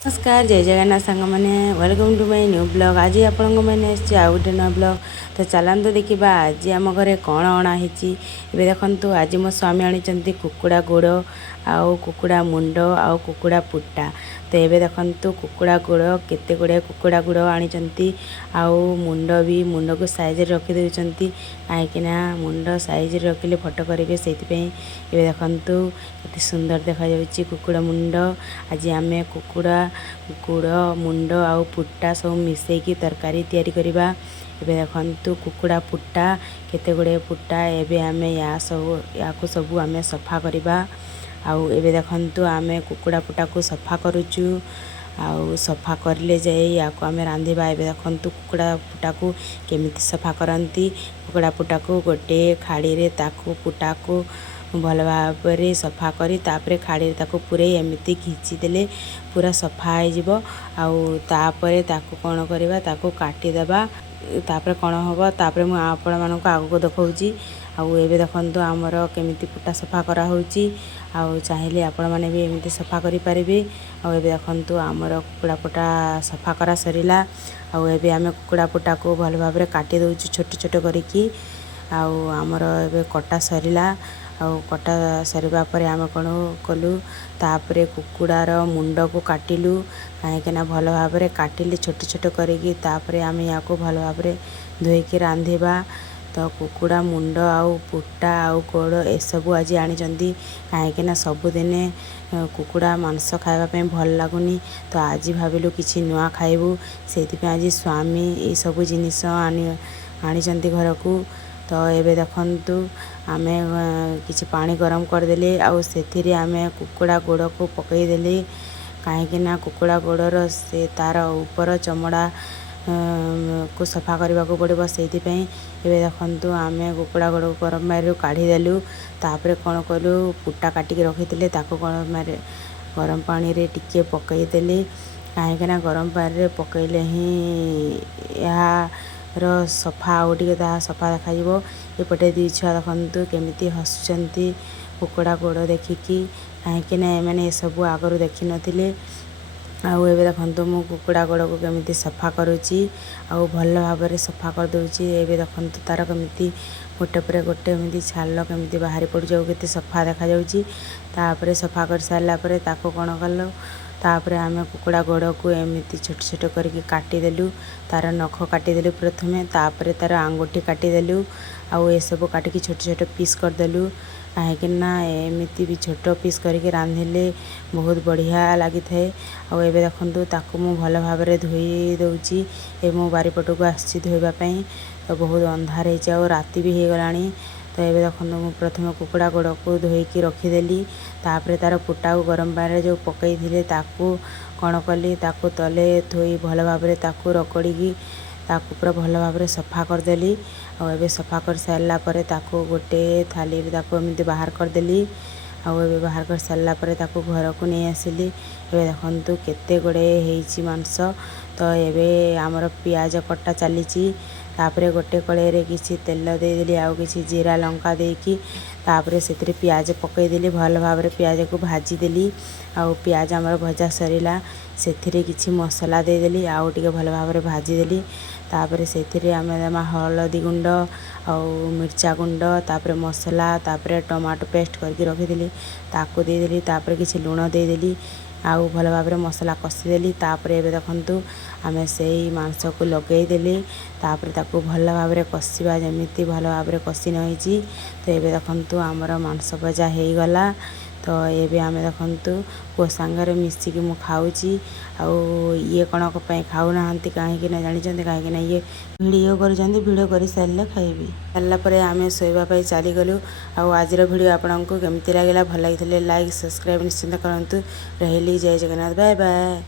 नमस्कार जय जगन्नाथ सांग मैंने welcome to my new blog. आज आपण मैंने आउ गोटे नुआ ब्लॉग तो चलतु देखा आज आम घरे कौन अणाई देखु। आज मो स्वामी आनी कुकुड़ा गोड़ आउ कुकुड़ा मुंड आउ कुकुड़ा पुट्टा। तो ये देखु कुकुड़ा गोड़ केते गुड़े कुकुड़ा गोड़ आनी आउ मुंड भी मुंड को साइज रखी कहीं मुंड साइज रखिले फोटो करेंगे से देखु केते सुंदर देखा कुकुड़ा मुंड। आज आम कुकुड़ा गुड़ मुंड आउ पुट्टा सब मिसेकी तरकारी तैयारी करबा। एबे देखंतु कुकुड़ा पुट्टा केते गुड़े पुट्टा एबे आमे या सब आमे सफा करबा। आउ एबे देखंतु आमे कुकुड़ा पुट्टा को सफा करूचु। आउ सफा करले जाए या को आमे रांधिबा। एबे देखंतु कुकुड़ा पुट्टा को केमिति सफा करंती। कुकुड़ा पुट्टा को गोटे खाड़ी रे ताकू पुट्टा को भल भाव सफा करी तापरे खाड़ी ताकू पूरे एमिति खिची देले पूरा सफा हो तापरे ताकू कौन करबा ताकू काटी देबा। तापरे कौन होबो तापरे मु आपण मानको आगो देखौची। आउ एबे देखंतु हमर केमिति पुट्टा सफा करा होची। आउ चाहिले आपण माने भी एमिति सफा करि परिबे। आउ एबे देखंतु हमर कुकुड़ा पुट्टा सफा करा सरिला। आउ एबे आमे कुकुड़ा पुट्टा को भल भाव काटी दउची छोट छोट करिकी। आउ हमर एबे कटा सरिला। आउ कटा सरिबा परे आमे कोन कलु तापरे कुकुड़ार मुंड को काटिलु कहीं भल भाव काटिले छोट छोट करिकी। तापरे आमे या को भल भाव धोईकी रांधिबा। तो कुकुड़ा मुंड आउ पुट्टा आउ गोड़ ए सबु आज आनी कहीं सबुदिने कुकुड़ा मांस खाइबा भल लगुनी। तो आज भाविलु किछि नुआ खाइबु से आज स्वामी ये सब जिनिस आनी घर को। तो एबे देखंतु आमे किछि पानी गरम कर देले आउ सेथिरे आमे कुकुड़ा गोड़ को पकई देले कहीं कुकुड़ा गोड़र से तार ऊपर चमड़ा को सफा करने को पड़ो से। एबे देखंतु आमे कुकुड़ा गोड़ को गरम पानी काढ़ी देलु। तापरे कौन कलु पुट्टा काटिकी रखी ताको गरम पानी रे टिके पकई देले कहीं गरम पानी रे पकईले ही रो सफा आउ टिके सफा देखा। एपटे दी छुआ देखंतु केमिति हसुचंती कुकुड़ा गोड़ देखिकी कहीं मैंने ये सब आगरू देखी नथिले। आउ एबे देखंतु मु कुकुड़ा गोड़ को केमिति सफा करूची आउ भल भाव सफा कर दउची। एबे देखंतु तार केमिति गोटे पर गोटे एमिति छाल केमिति बाहरी पड़ जाऊ केते सफा देखा जाउची। तापरे सफा कर सारला परे ताको कोन कलो तापरे आमे कुकुड़ा गोड़ को एमिति छोट छोट करके काटी देलु। तार नख काटी देलु प्रथमे तापरे तार आंगुठी काटी देलु। आउ ए सब काटिकी छोट छोट पीस कर देलु कहीं एमिति भी छोट पीस करके रांधिले बहुत बढ़िया लगी थाए। आउ एबे देखंतु ताकू मु भल भाव धोई दउची। ए मो बारीपट को आसी धोइबा पई। तो बहुत अंधार हो आउ राति भी हो गलानी। तो ये देखो मु प्रथम कुकुड़ा गोड़ को धोईकी रखीदेली तापरे तार पुट्टा को गरम पानी जो पकई थिले ताकू कौन कली ताकू तले थोई भल भाव ताकू रगड़ी ताकू पूरा भल भाव सफा करदेली। और एबे सफा कर सारला परे ताकू गोटे थाली रे ताकू एमिति बाहर करदेली। आउ एबे बाहर कर सारला परे ताकू घर को नहीं आसिली। एबे देखंतु केते गुड़े हेइची मांस। तो एबे आमर पियाज कट्टा चलीची तापरे गोटे कड़े रे किसी तेल देदेली आउ किसी जीरा लंका देकी तापरे सेतिरे पियाज पकई देली भल भाव पियाज को भाजी देली। आउ पियाज आमर भजा सरिला सेतिरे किछि मसला देदेली आउ टिके भल भाव भाजी देली। तापरे सेतिरे आमे देमा हळदी गुंड आउ मिर्चा गुंड तापरे मसला तापरे टमाटो पेस्ट करके रखीदेली ताकू देदेली। तापरे किछि लुण देदेली आउ भल भाव मसला कषिदेली। तापरे एबे देखंतु आमे सेई मांस को लगई देली तापरे ताकू भल भाव कषिबा जेमिति भल भाव कषि नहिची। तो एबे देखंतु आमर मांस भजा हेई गला। तो एबे आमे देखंतु को सांगरे मिसिकी मु खाऊची। आउ ये कण को पई खाऊ नाहंती काहे कि ना जानि चंदी काहे कि ना ये वीडियो कर चंदी वीडियो करि सारले खाइबी सारला परे आमे सोइबा पई चाली गलु। आउ आजिर वीडियो आपनको केमति लागला भल लागिले लाइक सब्सक्राइब निश्चित करंतु। रहिली जय जगन्नाथ बाय बाय।